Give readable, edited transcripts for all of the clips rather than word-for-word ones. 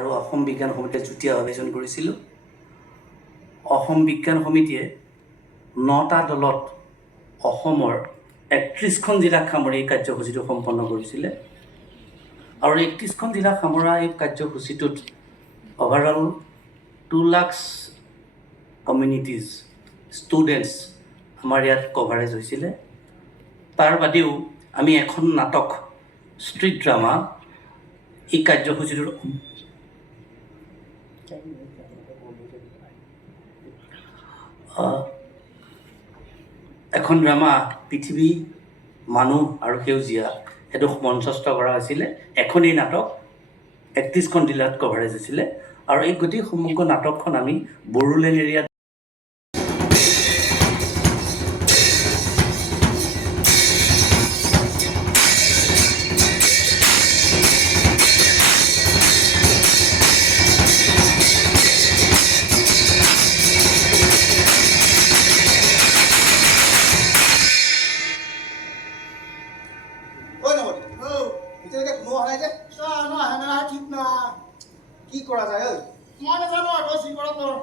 আৰু অসম বিজ্ঞান সমিতিয়ে যুটীয়াভাৱে আয়োজন কৰিছিলোঁ। অসম বিজ্ঞান সমিতিয়ে 9টা দলত অসমৰ 31খন জিলাক সামৰি এই কাৰ্যসূচীটো সম্পন্ন কৰিছিলে। আৰু 31খন জিলা সামৰা এই কাৰ্যসূচীটোত অভাৰঅল 2 লাখ কমিউনিটিজ ষ্টুডেণ্টছ আমাৰ ইয়াত কভাৰেজ হৈছিলে। তাৰ বাদেও আমি এখন নাটক ষ্ট্ৰীট ড্ৰামা এই কাৰ্যসূচীটোৰ এখন ড্ৰামা পৃথিৱী মানুহ আৰু সেউজীয়া সেইটো মঞ্চস্থ কৰা হৈছিলে। এখনেই নাটক 31খন জিলাত কভাৰেজ হৈছিলে আৰু এই গোটেই সমগ্ৰ নাটকখন আমি বড়োলেণ্ড এৰিয়াত কি কৰা যায় মই নাজানো আৰু যি কৰা কৰ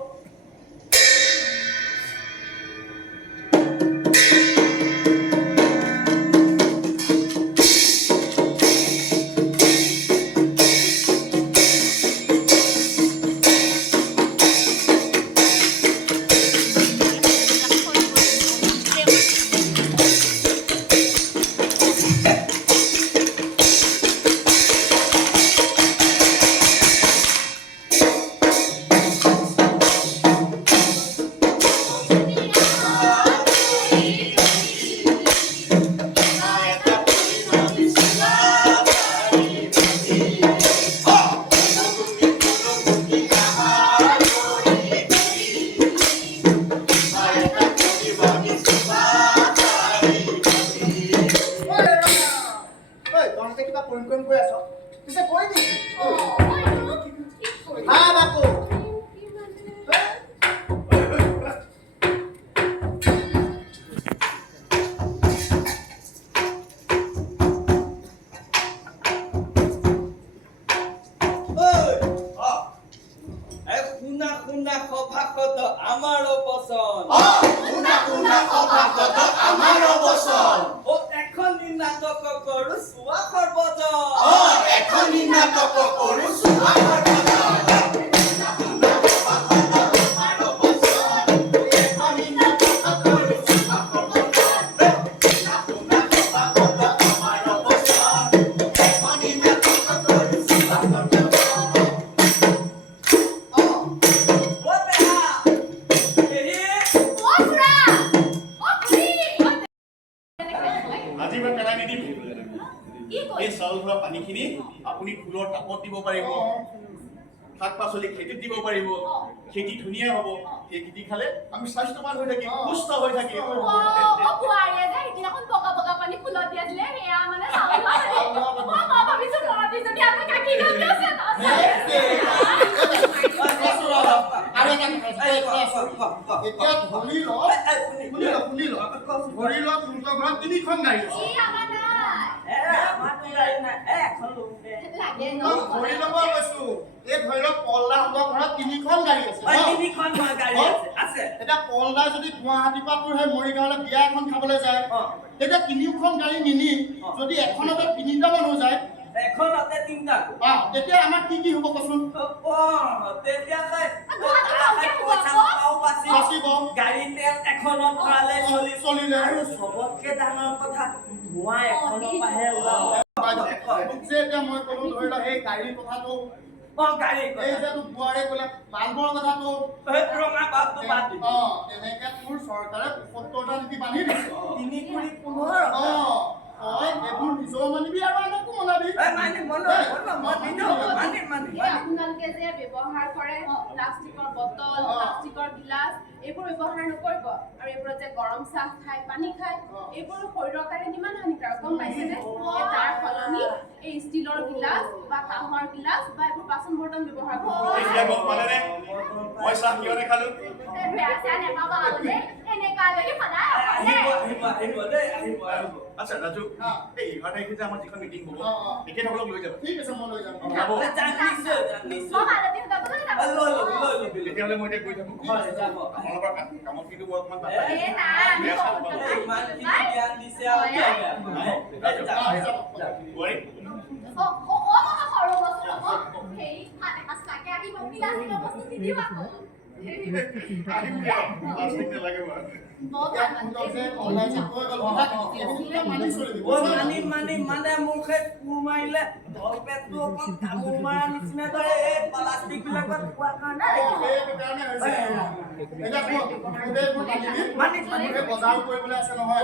পানীখিনি আপুনি ফুলৰ টাপত দিব পাৰিব, শাক পাচলি খেতিত দিব পাৰিব, খেতি ধুনীয়া হ'ব। সেই খেতি খালে আমি স্বাস্থ্যৱান হৈ থাকিম, সুস্থ হৈ থাকিম। তিনিখন গাড়ী পলদা যদি গুৱাহাটীৰ পৰা তোৰ সেই মৰিগাঁৱলৈ বিয়া এখন খাবলৈ যায় তেতিয়া তিনিখন গাড়ী নিনি যদি এখনতে 3টা মানুহ যায় এখনতে 3টা তেতিয়া আমাৰ কি কি হ'ব কচোন তেতিয়া বাচিব গাড়ী তেল এখনত ভৰালে চলিলে আৰু চবতকে ডাঙৰ কথা ধোঁৱা এখনৰ পৰাহে ওলাব। এতিয়া মই ক'লো ধৰি লওক সেই গাড়ীৰ কথাটো গাড়ী এই যে বুৱাৰে ক'লে বাল্বৰ কথাটো ৰঙা বাল্বটো বাদ দিব তেনেকে তোৰ চৰকাৰে 75টা নীতি বান্ধি দিছে 3 কোটি 15 এইবোৰ নিজৰ মানিবি আৰু আনকো মনাবি আপোনালোকে যে ব্যৱহাৰ কৰে প্লাষ্টিকৰ বটল প্লাষ্টিকৰ গিলাচ এইবোৰ ব্যৱহাৰ নকৰিব আৰু এইবোৰত যে গৰম চাহ খায় পানী খায় এইবোৰ শৰীৰৰ কাৰণে কিমান হানিকাৰক গম পাইছেনে? তাৰ সলনি এই ষ্টীলৰ গিলাচ বা কাঁহৰ গিলাচ বা এইবোৰ বাচন বৰ্তন ব্যৱহাৰ কৰিব। মই চাহ কিয়নে খালো আচ্ছা ৰাজু এই 11 তাৰিখে যে আমাৰ যিখন মিটিং হ'ব তেখেতসকলক লৈ যাব ঠিক আছে মই লৈ যাম তেতিয়াহ'লে মই এতিয়া গৈ থাকোঁ আপোনালোকৰ কামত কিন্তু মই অকণমান মানে মুখে কুৰ মাৰিলে ধৰ পেটটো অকণ কামোৰ মাৰা নিচিনা কৰে এই প্লাষ্টিক বিলাকত খোৱা কাৰণে বজাৰ কৰিবলৈ আছে নহয়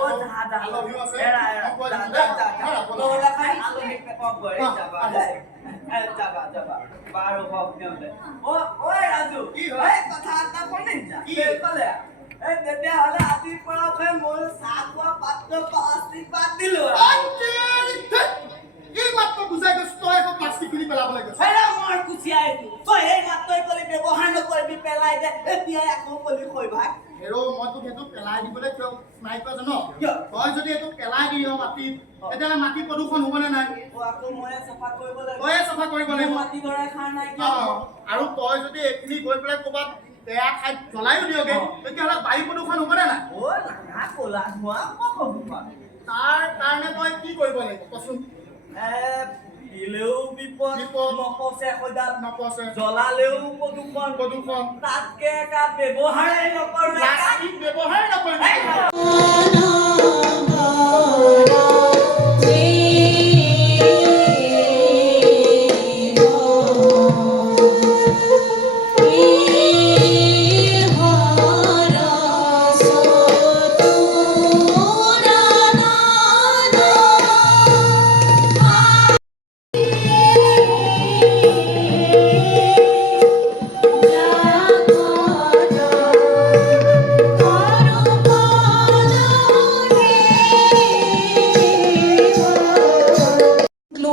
আলহীও আছে যাবা বাৰু হওক ঐ ৰাজু কথা এটা শুনি ক'লে তেতিয়াহ'লে আজিৰ পৰা মই চাহ খোৱা পাত্ৰ প্লাষ্টিক বাদ দিলো এই মাত্ৰ বুজাই গৈছো তই আকৌ প্লাষ্টিক কিনি পেলাবলৈ গৈছ মই কুচিয়াই তই এই মাত্ৰই কলি ব্যৱহাৰ নকৰিবি পেলাই দে এতিয়া আকৌ কলি কৈ ভাগ হেৰো মই তোক সেইটো পেলাই দিবলৈ কিয় নাই কোৱা জানো তই যদি এইটো পেলাই দিয় মাটিত তেতিয়াহ'লে মাটি প্ৰদূষণ হ'বনে নাই আকৌ ময়ে চাফা কৰিব লাগিব তয়ে চাফা কৰিব লাগিব মাটি দৰাই খাৰ নাই আৰু তই যদি এইখিনি গৈ পেলাই ক'ৰবাত বেয়া ঠাইত জ্বলাইও দিয়গে তেতিয়াহ'লে বায়ু প্ৰদূষণ হ'বনে নাই নাঙা ক'লা ধোঁৱা হ'ব তাৰ কাৰণে তই কি কৰিব লাগিব কচোন দিলেও বিপদ নপচে সদায় নপচে জ্বলালেও প্ৰদূষণ তাতকে এটা ব্যৱহাৰেই নকৰোঁ প্লাষ্টিক ব্যৱহাৰ নকৰিবি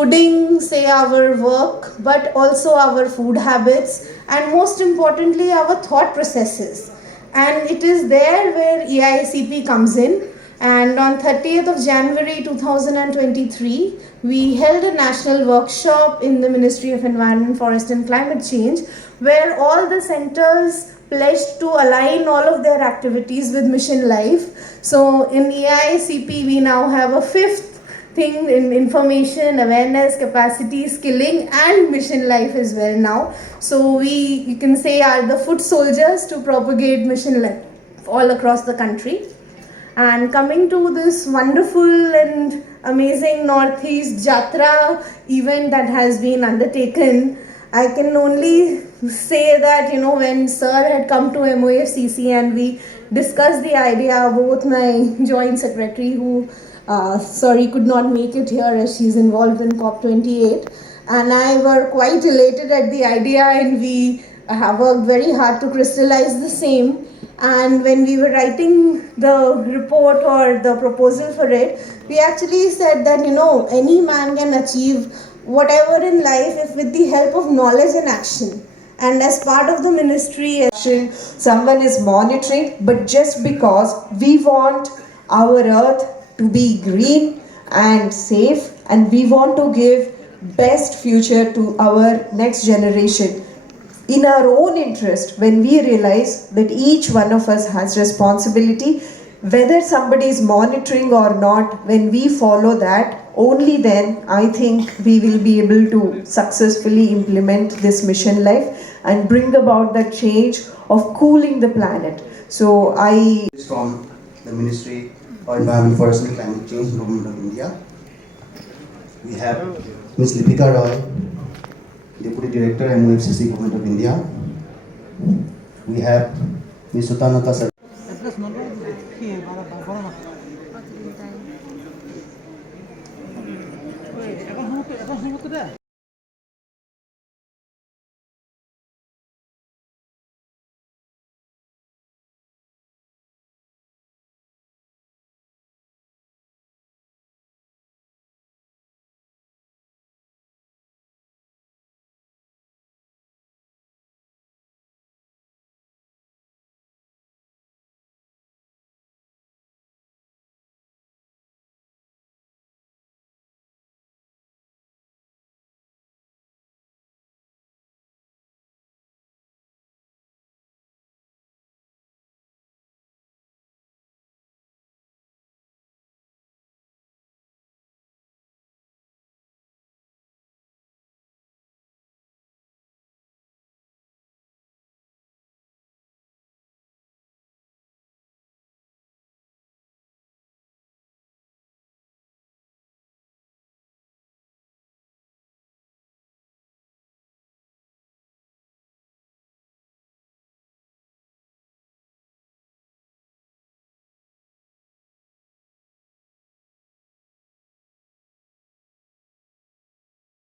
including say our work but also our food habits and most importantly our thought processes, and it is there where EICP comes in. And on 30th of January 2023 we held a national workshop in the Ministry of Environment, Forest and Climate Change, where all the centers pledged to align all of their activities with Mission Life. So in EICP we now have a fifth thing in information, awareness, capacity, skilling and Mission Life as well now. So you can say are the foot soldiers to propagate Mission Life all across the country. And coming to this wonderful and amazing Northeast Yatra event that has been undertaken, I can only say that, when Sir had come to MOFCC and we discussed the idea, both my joint secretary who could not make it here as she's involved in COP28, and I were quite elated at the idea, and we have worked very hard to crystallize the same. And when we were writing the report or the proposal for it, we actually said that any man can achieve whatever in life if with the help of knowledge and action. And as part of the ministry, someone is monitoring, but just because we want our earth to be green and safe, and we want to give best future to our next generation. In our own interest, when we realize that each one of us has responsibility, whether somebody is monitoring or not, when we follow that, only then I think we will be able to successfully implement this Mission Life and bring about the change of cooling the planet. So from the Ministry of Environment, Forest and Climate Change, Government of India. We have Ms. Lipika Roy, Deputy Director, MOFCC, Government of India. We have Ms. Sutanata Sir.